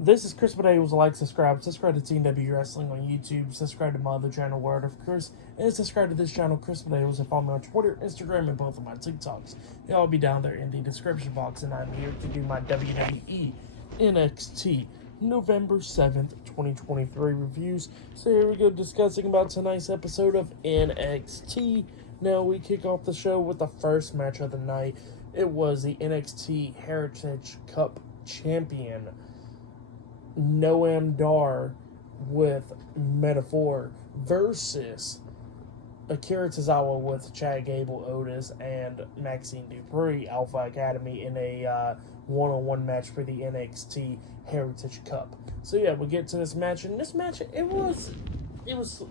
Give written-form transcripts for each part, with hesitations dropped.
This is Chris Medeiros. Like, subscribe to TNW Wrestling on YouTube, subscribe to my other channel, Word of Chris, and subscribe to this channel, Chris Medeiros, and follow me on Twitter, Instagram, and both of my TikToks. They'll all be down there in the description box, and I'm here to do my WWE NXT November 7th, 2023 reviews. So here we go, discussing about tonight's episode of NXT. Now we kick off the show with the first match of the night. It was the NXT Heritage Cup Champion Noam Dar with Metaphor versus Akira Tozawa with Chad Gable, Otis, and Maxine Dupree, Alpha Academy, in a one-on-one match for the NXT Heritage Cup. So yeah, we get to this match, and this match, it was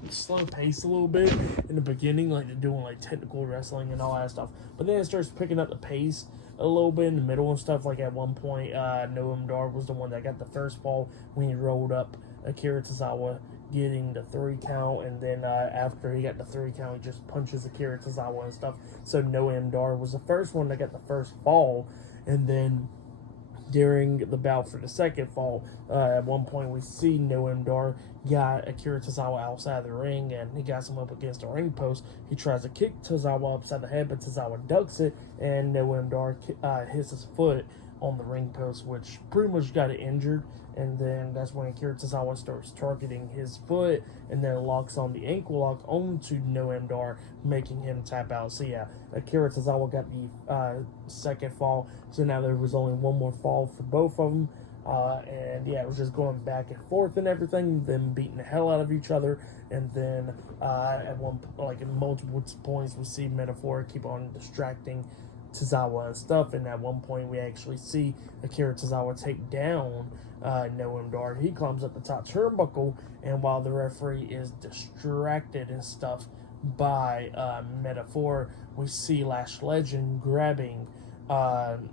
slow paced a little bit in the beginning, like they're doing like technical wrestling and all that stuff. But then it starts picking up the pace a little bit in the middle and stuff. Like at one point, Noam Dar was the one that got the first fall when he rolled up Akira Tozawa, getting the 3 count, and then after he got the 3 count, he just punches Akira Tozawa and stuff. So Noam Dar was the first one that got the first fall, and then during the bout for the second fall, at one point we see Noam Dar got Akira Tozawa outside the ring, and he got him up against the ring post. He tries to kick Tozawa upside the head, but Tozawa ducks it, and Noam Dar hits his foot on the ring post, which pretty much got it injured. And then that's when Akira Tozawa starts targeting his foot, and then locks on the ankle lock onto Noam Dar, making him tap out. So yeah, Akira Tozawa got the second fall. So now there was only one more fall for both of them. And yeah, it was just going back and forth and everything, them beating the hell out of each other. And then at one, like in multiple points, we see Metaphor keep on distracting Tozawa and stuff, and at one point we actually see Akira Tozawa take down Noam Dar. He climbs up the top turnbuckle, and while the referee is distracted and stuff by Metaphor, we see Lash Legend grabbing Noam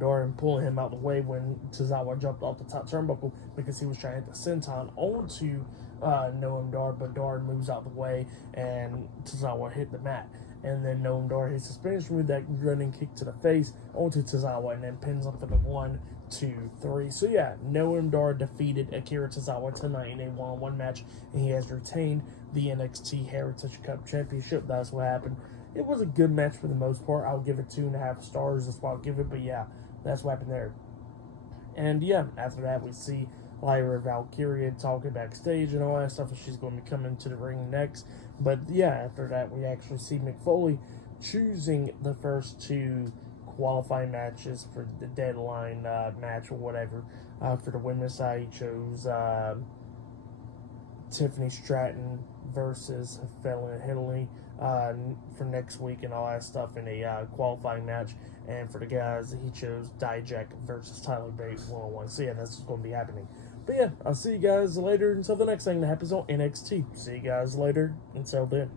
Dar and pulling him out the way when Tozawa jumped off the top turnbuckle, because he was trying to hit the senton onto Noam Dar, but Dar moves out the way and Tozawa hit the mat. And then Noam Dar hits his finisher with that running kick to the face onto Tozawa, and then pins him for the 1, 2, 3. So yeah, Noam Dar defeated Akira Tozawa tonight in a one-on-one match, and he has retained the NXT Heritage Cup Championship. That's what happened. It was a good match for the most part. I'll give it 2.5 stars. That's what I'll give it. But yeah, that's what happened there. And yeah, after that we see Lyra Valkyria talking backstage and all that stuff, and she's going to be coming to the ring next. But yeah, after that we actually see Mick Foley choosing the first 2 qualifying matches for the deadline match or whatever. For the women's side, he chose Tiffany Stratton versus Fallon Henley for next week and all that stuff in a qualifying match. And for the guys, he chose Dijak versus Tyler Bate one-on-one. So yeah, that's what's going to be happening. But yeah, I'll see you guys later until the next thing that happens on NXT. See you guys later. Until then.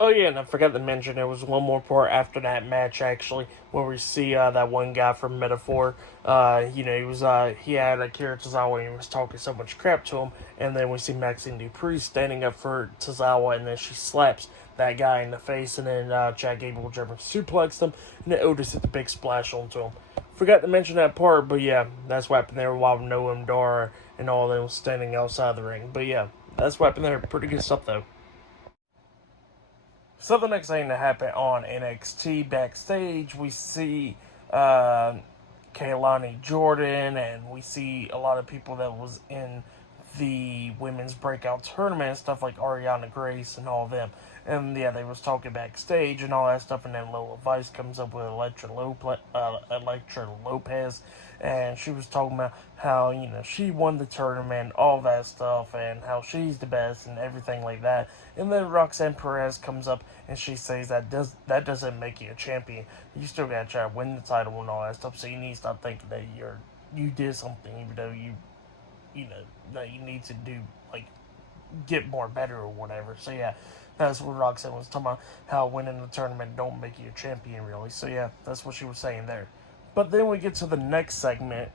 Oh yeah, and I forgot to mention there was one more part after that match actually, where we see that one guy from Metaphor. He had Akira Tozawa and he was talking so much crap to him, and then we see Maxine Dupree standing up for Tozawa, and then she slaps that guy in the face, and then Chad Gable German suplexed him, and then Otis hit the big splash onto him. Forgot to mention that part, but yeah, that's what happened there while Noam Dar and all them was standing outside the ring. But yeah, that's what happened there. Pretty good stuff though. So the next thing to happen on NXT backstage, we see Kaylani Jordan, and we see a lot of people that was in the women's breakout tournament and stuff, like Ariana Grace and all of them. And yeah, they was talking backstage and all that stuff, and then Lola Vice comes up with Elektra Lopez, and she was talking about how, she won the tournament, all that stuff, and how she's the best and everything like that. And then Roxanne Perez comes up and she says that doesn't make you a champion. You still gotta try to win the title and all that stuff, so you need to stop thinking that you did something, even though that you need to do, like, get more better or whatever. So yeah, that's what Roxanne was talking about, how winning the tournament don't make you a champion, really. So yeah, that's what she was saying there. But then we get to the next segment.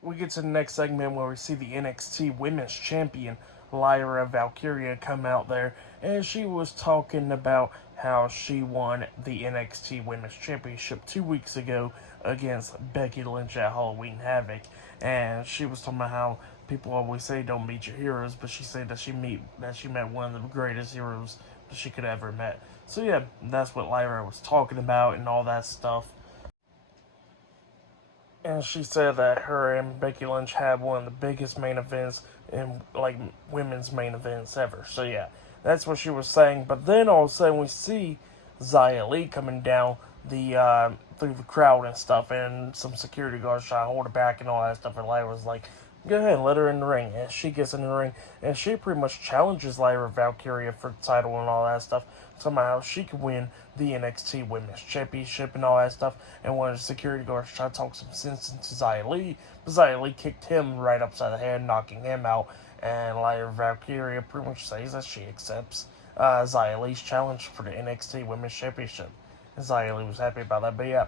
Where we see the NXT Women's Champion, Lyra Valkyria, come out there, and she was talking about how she won the NXT Women's Championship 2 weeks ago against Becky Lynch at Halloween Havoc, and she was talking about how people always say don't meet your heroes, but she said that she met one of the greatest heroes that she could ever met. So yeah, that's what Lyra was talking about and all that stuff. And she said that her and Becky Lynch had one of the biggest main events in like women's main events ever. So yeah, that's what she was saying. But then all of a sudden we see Xia Li coming down the through the crowd and stuff, and some security guards trying to hold her back and all that stuff. And Lyra was like, "Go ahead, and let her in the ring." And she gets in the ring, and she pretty much challenges Lyra Valkyria for the title and all that stuff. Somehow she could win the NXT Women's Championship and all that stuff. And one of the security guards tried to talk some sense into Xia Li, but Xia Li kicked him right upside the head, knocking him out. And Lyra Valkyria pretty much says that she accepts Xia Li's challenge for the NXT Women's Championship. And Xia Li was happy about that. But yeah,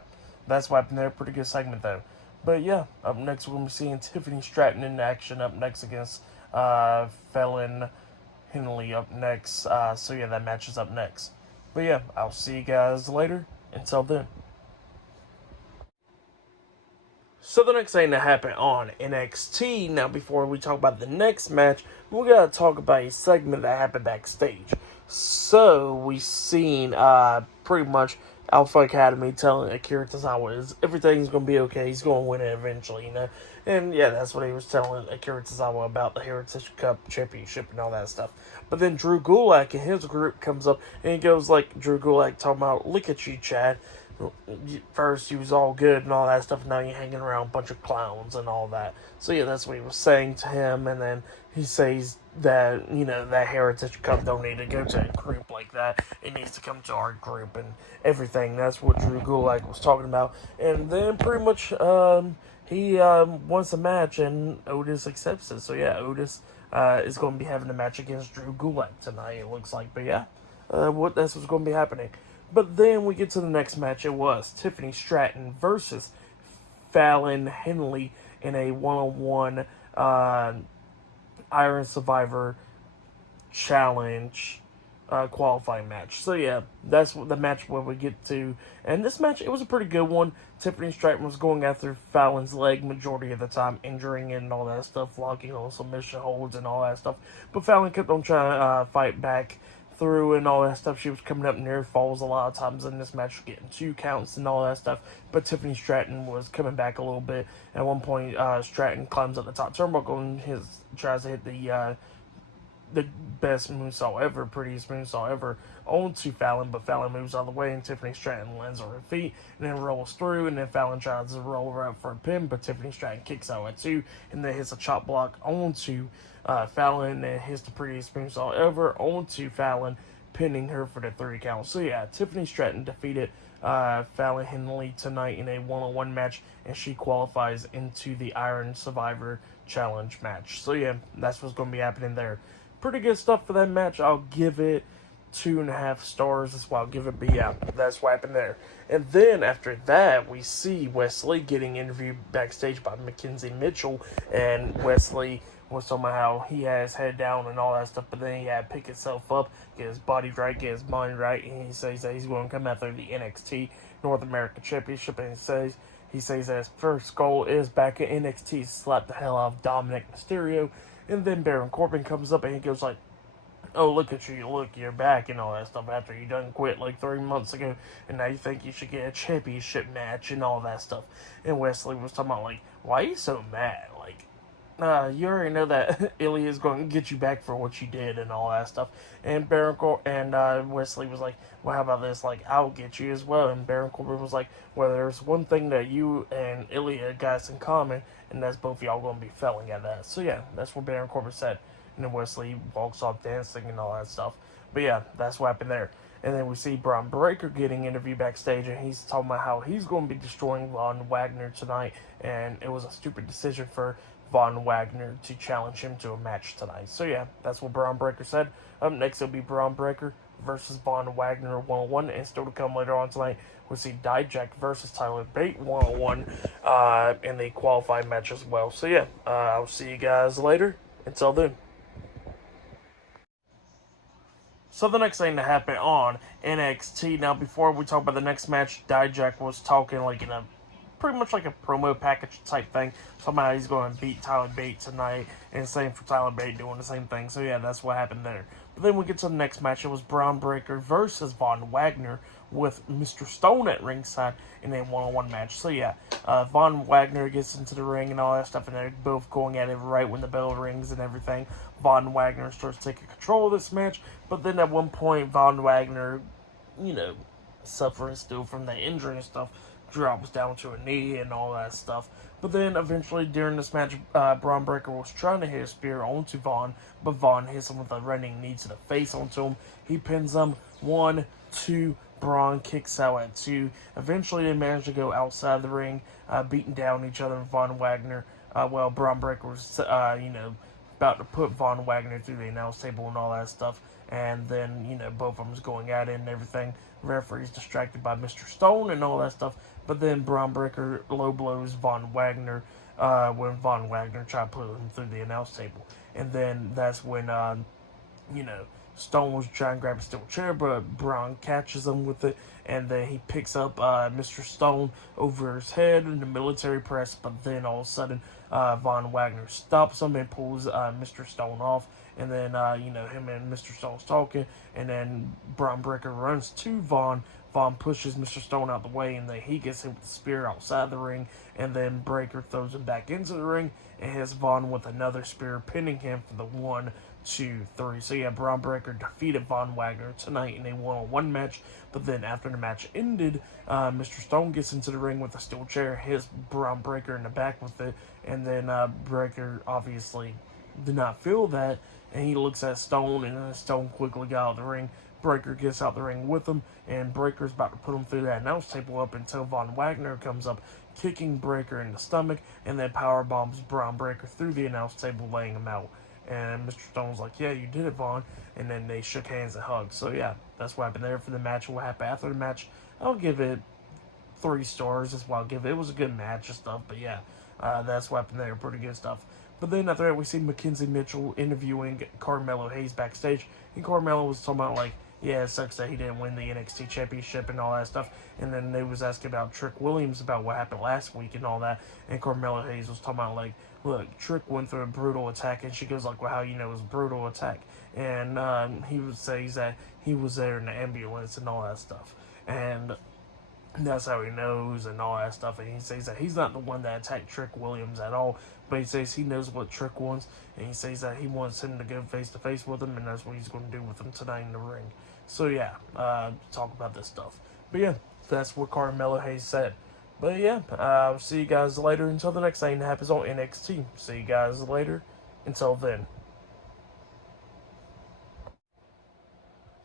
that's what happened there. Pretty good segment though. But yeah, up next we're going to be seeing Tiffany Stratton in action up next against Fallon Henley up next. So yeah, that match is up next. But yeah, I'll see you guys later. Until then. So the next thing that happened on NXT, now before we talk about the next match, we gotta talk about a segment that happened backstage. So we seen pretty much Alpha Academy telling Akira Tozawa is everything's gonna be okay, he's gonna win it eventually, you know. And yeah, that's what he was telling Akira Tozawa about the Heritage Cup Championship and all that stuff. But then Drew Gulak and his group comes up and he goes like Drew Gulak talking about, look at you, Chad. First you was all good and all that stuff, now you're hanging around a bunch of clowns and all that. So yeah, that's what he was saying to him, and then he says that, you know, that Heritage Cup don't need to go to a group like that. It needs to come to our group and everything. That's what Drew Gulak was talking about. And then pretty much he wants a match and Otis accepts it. So yeah, Otis is going to be having a match against Drew Gulak tonight, it looks like. But yeah, that's what's going to be happening. But then we get to the next match. It was Tiffany Stratton versus Fallon Henley in a one-on-one Iron Survivor Challenge qualifying match. So yeah, that's what the match where we get to. And this match, it was a pretty good one. Tiffany Stratton was going after Fallon's leg majority of the time, injuring it and all that stuff, locking on submission holds and all that stuff. But Fallon kept on trying to fight back through and all that stuff. She was coming up near falls a lot of times in this match, getting 2 counts and all that stuff. But Tiffany Stratton was coming back a little bit. At one point, Stratton climbs up the top turnbuckle and tries to hit the best moonsault ever, prettiest moonsault ever, onto Fallon, but Fallon moves out of the way, and Tiffany Stratton lands on her feet, and then rolls through, and then Fallon tries to roll her up for a pin, but Tiffany Stratton kicks out at 2, and then hits a chop block onto Fallon, and hits the prettiest moonsault ever onto Fallon, pinning her for the 3 count. So yeah, Tiffany Stratton defeated Fallon Henley tonight in a one-on-one match, and she qualifies into the Iron Survivor Challenge match. So yeah, that's what's going to be happening there. Pretty good stuff for that match. I'll give it 2.5 stars. That's why I'll give it. But yeah, that's what happened there. And then after that, we see Wesley getting interviewed backstage by Mackenzie Mitchell, and Wesley was talking about how he had his head down and all that stuff, but then he had to pick himself up, get his body right, get his mind right, and he says that he's going to come after the NXT North American Championship, and he says that his first goal is back at NXT to slap the hell out of Dominic Mysterio. And then Baron Corbin comes up and he goes like, oh, look at you, look, you're back and all that stuff after you done quit like 3 months ago, and now you think you should get a championship match and all that stuff. And Wesley was talking about like, why are you so mad? Like, you already know that Ilya is going to get you back for what you did and all that stuff. And Wesley was like, well, how about this? Like, I'll get you as well. And Baron Corbin was like, well, there's one thing that you and Ilya got in common, and that's both of y'all going to be failing at that. So yeah, that's what Baron Corbin said. And then Wesley walks off dancing and all that stuff. But yeah, that's what happened there. And then we see Braun Breaker getting interviewed backstage, and he's talking about how he's going to be destroying Von Wagner tonight, and it was a stupid decision for Von Wagner to challenge him to a match tonight. So yeah, that's what Braun Breaker said. Up next, it'll be Braun Breaker versus Von Wagner 1-on-1, and still to come later on tonight, we'll see Dijak versus Tyler Bate 1-on-1 in the qualifying match as well. So yeah, I'll see you guys later. Until then. So the next thing that happened on NXT, now before we talk about the next match, Dijak was talking like in a pretty much like a promo package type thing. Somehow he's going to beat Tyler Bate tonight, and same for Tyler Bate doing the same thing. So yeah, that's what happened there. But then we get to the next match. It was Braun Breaker versus Von Wagner with Mr. Stone at ringside in a one-on-one match. So yeah, Von Wagner gets into the ring and all that stuff, and they're both going at it right when the bell rings and everything. Von Wagner starts taking control of this match, but then at one point, Von Wagner, suffering still from the injury and stuff, drops down to a knee and all that stuff. But then eventually during this match, Braun Breaker was trying to hit a spear onto Von, but Von hits him with a running knee to the face onto him. He pins him. 1, 2, Braun kicks out at 2. Eventually they manage to go outside the ring, beating down each other. Von Wagner, Braun Breaker was, about to put Von Wagner through the announce table and all that stuff. And then, both of them's going at it and everything. Referee's distracted by Mr. Stone and all that stuff. But then Braun Breaker low blows Von Wagner when Von Wagner tried to put him through the announce table. And then that's when, Stone was trying to grab a steel chair, but Braun catches him with it. And then he picks up Mr. Stone over his head in the military press. But then all of a sudden, Von Wagner stops him and pulls Mr. Stone off. And then, him and Mr. Stone's talking. And then Braun Breaker runs to Von. Von pushes Mr. Stone out the way. And then he gets hit with the spear outside the ring. And then Breaker throws him back into the ring. And hits Von with another spear, pinning him for the 1, 2, 3. So yeah, Braun Breaker defeated Von Wagner tonight in a one-on-one match. But then after the match ended, Mr. Stone gets into the ring with a steel chair, hits Braun Breaker in the back with it. And then Breaker obviously did not feel that. And he looks at Stone, and then Stone quickly got out of the ring. Breaker gets out the ring with him, and Breaker's about to put him through that announce table up until Von Wagner comes up, kicking Breaker in the stomach, and then power bombs Braun Breaker through the announce table, laying him out. And Mr. Stone's like, yeah, you did it, Von. And then they shook hands and hugged. So yeah, that's what happened there for the match. What happened after the match, I'll give it 3 stars. That's what I'll give it. It was a good match and stuff, but yeah, that's what happened there. Pretty good stuff. But then after that, we see Mackenzie Mitchell interviewing Carmelo Hayes backstage. And Carmelo was talking about, like, yeah, it sucks that he didn't win the NXT Championship and all that stuff. And then they was asking about Trick Williams, about what happened last week and all that. And Carmelo Hayes was talking about, like, look, Trick went through a brutal attack. And she goes, like, well, how you know it was a brutal attack? And he would say that he was there in the ambulance and all that stuff. And that's how he knows and all that stuff. And he says that he's not the one that attacked Trick Williams at all, but he says he knows what Trick wants, and he says that he wants him to go face to face with him, and that's what he's going to do with him tonight in the ring. So yeah, talk about this stuff. But yeah, that's what Carmelo Hayes said. But yeah, I'll see you guys later until the next thing that happens on NXT. See you guys later. Until then.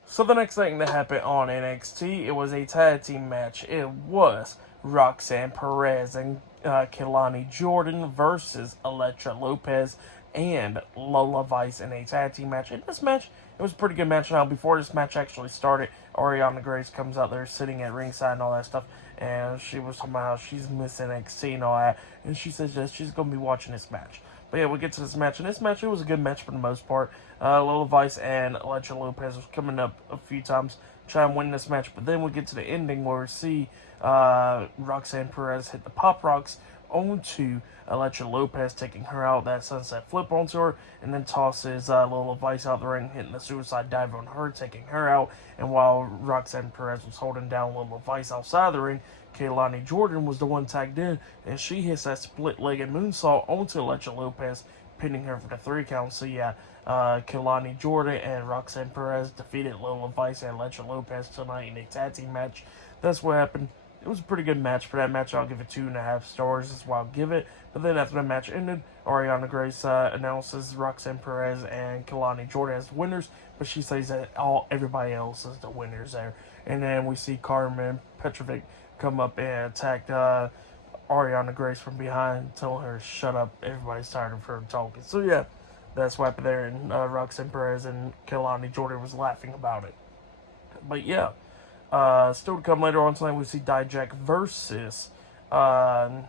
So the next thing that happened on NXT, it was a tag team match. It was Roxanne Perez and Kelani Jordan versus Elektra Lopez and Lola Vice in a tag team match. In this match, it was a pretty good match. Now, before this match actually started, Ariana Grace comes out there sitting at ringside and all that stuff, and she was talking about how she's missing NXT and all that, and she says that she's going to be watching this match. But yeah, we get to this match, and this match, it was a good match for the most part. Lola Vice and Elektra Lopez was coming up a few times trying to win this match, but then we get to the ending where we see Roxanne Perez hit the Pop Rocks onto Elektra Lopez, taking her out, that sunset flip onto her, and then tosses Lola Vice out the ring, hitting the suicide dive on her, taking her out. And while Roxanne Perez was holding down Lola Vice outside the ring, Kelani Jordan was the one tagged in, and she hits that split-legged moonsault onto Elektra Lopez, pinning her for the 3 count. So yeah, Kelani Jordan and Roxanne Perez defeated Lola Vice and Elektra Lopez tonight in a tag team match. That's what happened. It was a pretty good match. For that match, I'll give it 2.5 stars. That's why I'll give it. But then after the match ended, Ariana Grace announces Roxanne Perez and Kelani Jordan as winners, but she says that everybody else is the winners there. And then we see Carmen Petrovic come up and attack Ariana Grace from behind, telling her to shut up. Everybody's tired of her talking. So yeah, that's what happened there. And Roxanne Perez and Kelani Jordan was laughing about it. But yeah. Still to come later on tonight, we see Dijak versus Tyler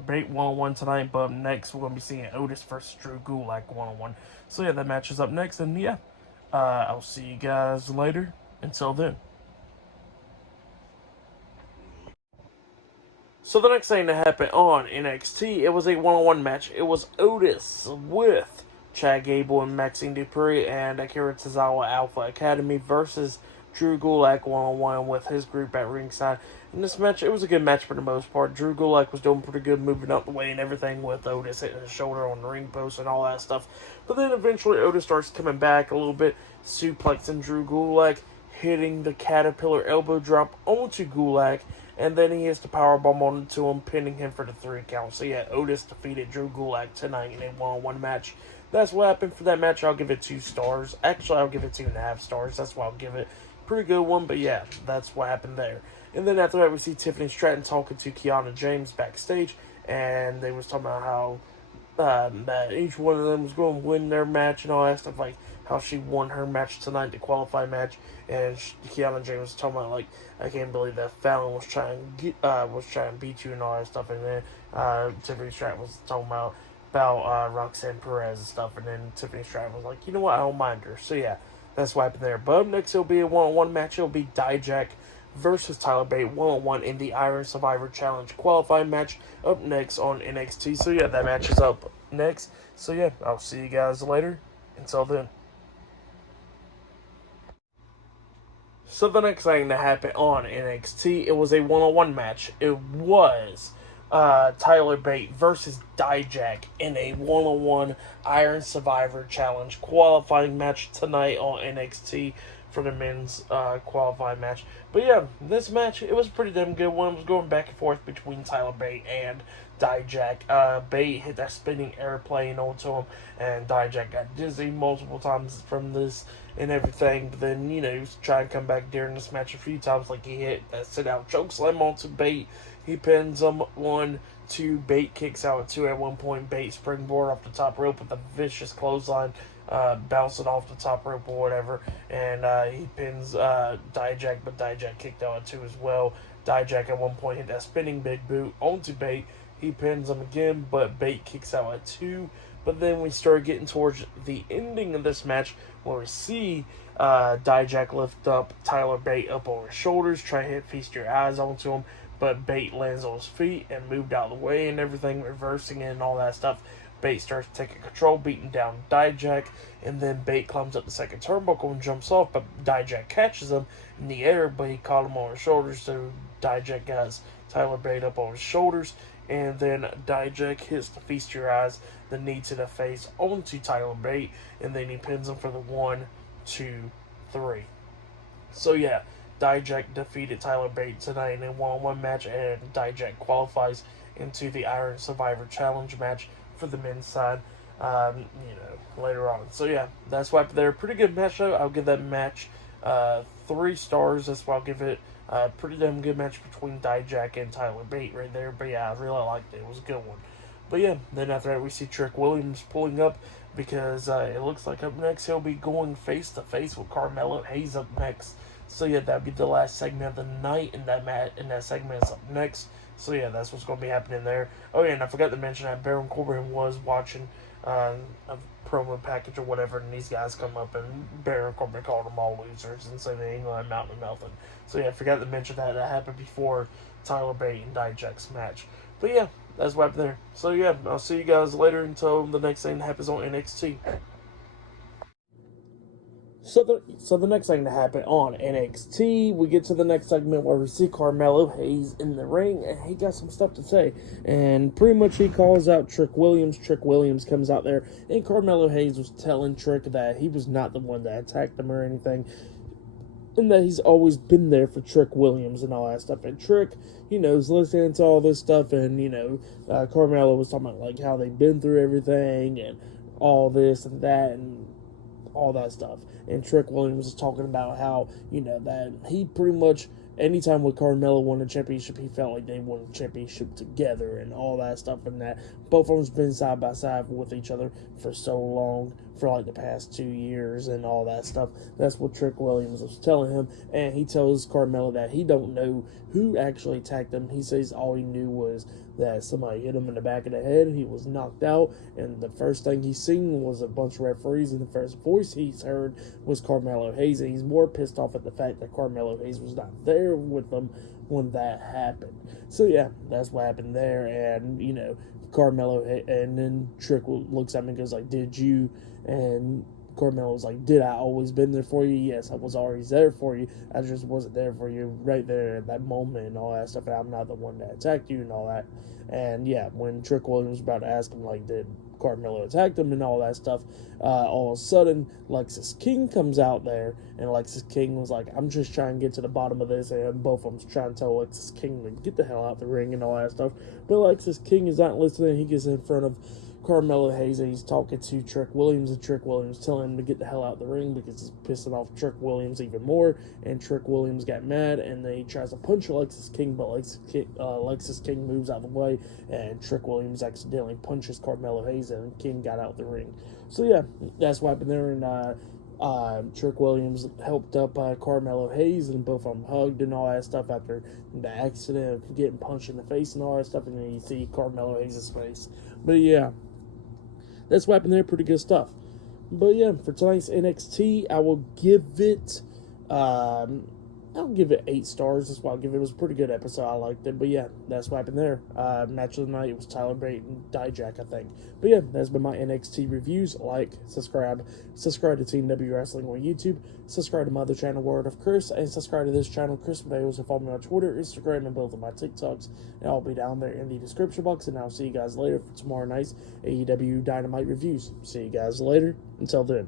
Bate 1-on-1 tonight. But next, we're going to be seeing Otis versus Drew Gulak 1-on-1. So yeah, that match is up next. And yeah, I'll see you guys later. Until then. So the next thing that happened on NXT, it was a one-on-one match. It was Otis with Chad Gable and Maxine Dupree and Akira Tozawa Alpha Academy versus Drew Gulak one-on-one with his group at ringside. In this match, it was a good match for the most part. Drew Gulak was doing pretty good, moving up the way and everything, with Otis hitting his shoulder on the ring post and all that stuff. But then eventually Otis starts coming back a little bit, suplexing Drew Gulak, hitting the Caterpillar elbow drop onto Gulak, and then he hits the powerbomb onto him, pinning him for the 3 count. So yeah, Otis defeated Drew Gulak tonight in a one-on-one match. That's what happened for that match. I'll give it 2 stars. Actually, I'll give it 2.5 stars. That's what I'll give it. Pretty good one, but yeah, that's what happened there. And then after that, we see Tiffany Stratton talking to Kiana James backstage, and they was talking about how that each one of them was going to win their match and all that stuff, like how she won her match tonight, the qualifying match, and Kiana James was talking about, like, I can't believe that Fallon was trying to beat you and all that stuff, and then Tiffany Stratton was talking about Roxanne Perez and stuff, and then Tiffany Stratton was like, you know what, I don't mind her. So yeah, that's what happened there. But up next, it'll be a one-on-one match. It'll be Dijak versus Tyler Bate one-on-one in the Iron Survivor Challenge qualifying match up next on NXT. So yeah, that match is up next. So yeah, I'll see you guys later. Until then. So the next thing that happened on NXT, it was a one-on-one match. It was Tyler Bate versus Dijak in a one-on-one Iron Survivor Challenge qualifying match tonight on NXT for the men's qualifying match. But yeah, this match, it was a pretty damn good one. It was going back and forth between Tyler Bate and Dijak. Bate hit that spinning airplane onto him, and Dijak got dizzy multiple times from this and everything. But then, he was trying to come back during this match a few times, like he hit that sit-out chokeslam onto Bate. He pins him 1, 2, Bate kicks out at 2 at one point. Bate springboard off the top rope with a vicious clothesline, bouncing off the top rope or whatever, and he pins Dijak, but Dijak kicked out at 2 as well. Dijak at one point hit that spinning big boot onto Bate. He pins him again, but Bate kicks out at 2. But then we start getting towards the ending of this match, where we see Dijak lift up Tyler Bate up on his shoulders, try to hit Feast Your Eyes onto him, but Bate lands on his feet and moved out of the way and everything, reversing it and all that stuff. Bate starts taking control, beating down Dijak, and then Bate climbs up the second turnbuckle and jumps off, but Dijak catches him in the air, but he caught him on his shoulders, so Dijak got Tyler Bate up on his shoulders, and then Dijak hits the Feast Your Eyes, the knee to the face onto Tyler Bate, and then he pins him for the 1, 2, 3. So yeah, Dijak defeated Tyler Bate tonight in a one-on-one match, and Dijak qualifies into the Iron Survivor Challenge match for the men's side, later on. So yeah, that's why they're a pretty good match though. I'll give that match 3 stars. That's why I'll give it a pretty damn good match between Dijak and Tyler Bate right there. But yeah, I really liked it. It was a good one. But yeah, then after that we see Trick Williams pulling up, because it looks like up next he'll be going face-to-face with Carmelo Hayes up next. So yeah, that'll be the last segment of the night, and that segment is up next. So yeah, that's what's going to be happening there. Oh yeah, and I forgot to mention that Baron Corbin was watching a promo package or whatever, and these guys come up, and Baron Corbin called them all losers and said they ain't going to amount to nothing. So yeah, I forgot to mention that. That happened before Tyler Bate and Dijak's match. But yeah, that's what happened there. So yeah, I'll see you guys later until the next thing that happens on NXT. So the next thing to happen on NXT, we get to the next segment where we see Carmelo Hayes in the ring, and he got some stuff to say. And pretty much he calls out Trick Williams. Trick Williams comes out there, and Carmelo Hayes was telling Trick that he was not the one that attacked him or anything, and that he's always been there for Trick Williams and all that stuff. And Trick, is listening to all this stuff, and, Carmelo was talking about, like, how they've been through everything, and all this and that, and all that stuff. And Trick Williams was talking about how, that he pretty much, anytime when Carmelo won a championship, he felt like they won a championship together and all that stuff, and that both of them's been side by side with each other for so long, for like the past 2 years and all that stuff. That's what Trick Williams was telling him, and he tells Carmelo that he don't know who actually attacked him. He says all he knew was that somebody hit him in the back of the head, he was knocked out, and the first thing he seen was a bunch of referees, and the first voice he's heard was Carmelo Hayes, and he's more pissed off at the fact that Carmelo Hayes was not there with them when that happened. So yeah, that's what happened there. And Carmelo, and then Trick looks at me and goes like, "Did you?" And Carmelo was like, "Did I always been there for you? Yes, I was always there for you. I just wasn't there for you right there at that moment and all that stuff. And I'm not the one that attacked you and all that." And yeah, when Trick Williams was about to ask him like, "Did Carmelo attack him?" and all that stuff, all of a sudden Lexis King comes out there, and Lexis King was like, "I'm just trying to get to the bottom of this," and both of them's trying to tell Lexis King to get the hell out the ring and all that stuff. But Lexis King is not listening. He gets in front of Carmelo Hayes, and he's talking to Trick Williams, and Trick Williams telling him to get the hell out the ring because he's pissing off Trick Williams even more. And Trick Williams got mad, and then he tries to punch Lexis King, but Lexis King moves out of the way, and Trick Williams accidentally punches Carmelo Hayes, and King got out the ring. So yeah, that's what happened there. And Trick Williams helped up Carmelo Hayes, and both of them hugged and all that stuff after the accident of getting punched in the face and all that stuff. And then you see Carmelo Hayes' face. But yeah, that's what happened there. Pretty good stuff. But yeah, for tonight's NXT, I will give it 8 stars. That's why I'll give it. It was a pretty good episode. I liked it. But yeah, that's what happened there. Match of the night, it was Tyler Bate and Dijak, I think. But yeah, that's been my NXT reviews. Like, subscribe to Team W Wrestling on YouTube, subscribe to my other channel, Word of Chris, and subscribe to this channel, Chris Videos, and follow me on Twitter, Instagram, and both of my TikToks. And I'll be down there in the description box. And I'll see you guys later for tomorrow night's AEW Dynamite reviews. See you guys later. Until then.